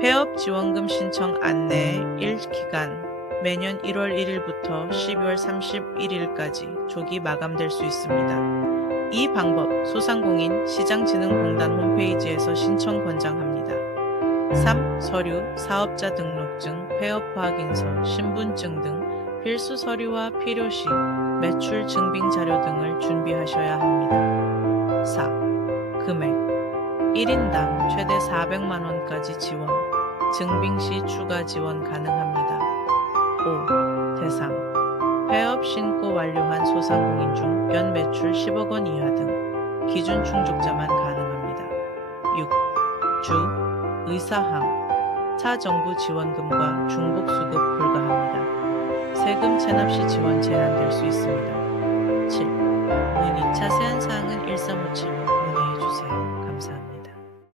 폐업 지원금 신청 안내 1기간 매년 1월 1일부터 12월 31일까지 조기 마감될 수 있습니다. 이 방법 소상공인 시장진흥공단 홈페이지에서 신청 권장합니다. 3. 서류, 사업자 등록증, 폐업 확인서, 신분증 등 필수 서류와 필요시, 매출 증빙 자료 등을 준비하셔야 합니다. 4. 금액 1인당 최대 400만 원까지 지원, 증빙 시 추가 지원 가능합니다. 5. 대상 폐업 신고 완료한 소상공인 중 연 매출 10억 원 이하 등 기준 충족자만 가능합니다. 6. 주 의사항 타 정부 지원금과 중복 수급 불가합니다. 세금 체납 시 지원 제한될 수 있습니다. 7. 문의 자세한 사항